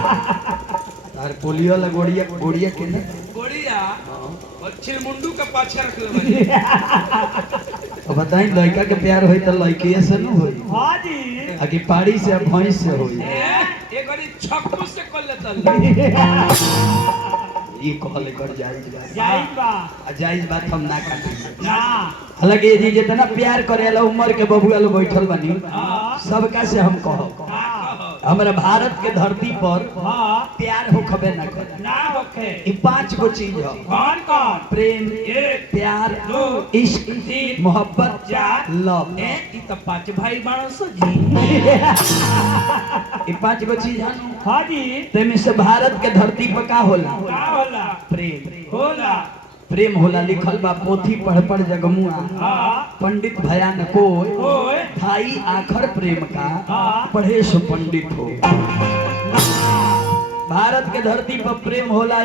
तार पोलियो वाला गोड़िया गोड़िया के ना गोड़िया और चिलमुंडू के पाछे रख ले अब बताई लड़का के प्यार होई त लड़किए से न होई हाँ जी आगे पाड़ी से भैंस से होई एक बारी छक्कू से कर लेता ये कहल कर जायज बात जाइज बा जायज बात हम ना काटी ना हालांकि ये जी जितना प्यार करेला उम्र के बबुआ लोग बैठल बनी हाँ सबका से हम कहो हमारा भारत के धरती पर हाँ प्यार हो खबे ना करे ना होखे ये 5 गो चीज है कौन कौन प्रेम एक प्यार दो इश्क तीन मोहब्बत चार लव ए ई तो पांच भाई मानस जी ये 5 गो चीज है हाँ जी तेमे से भारत के धरती पर का होला का होला प्रेम होला प्रेम होला लिखल बा पोथी पढ़ पढ़ जगमुआ हाँ पंडित भयान कोय ओए भाई आखर प्रेम का हाँ पढ़े सो पंडित हो भारत के धरती पर प्रेम होला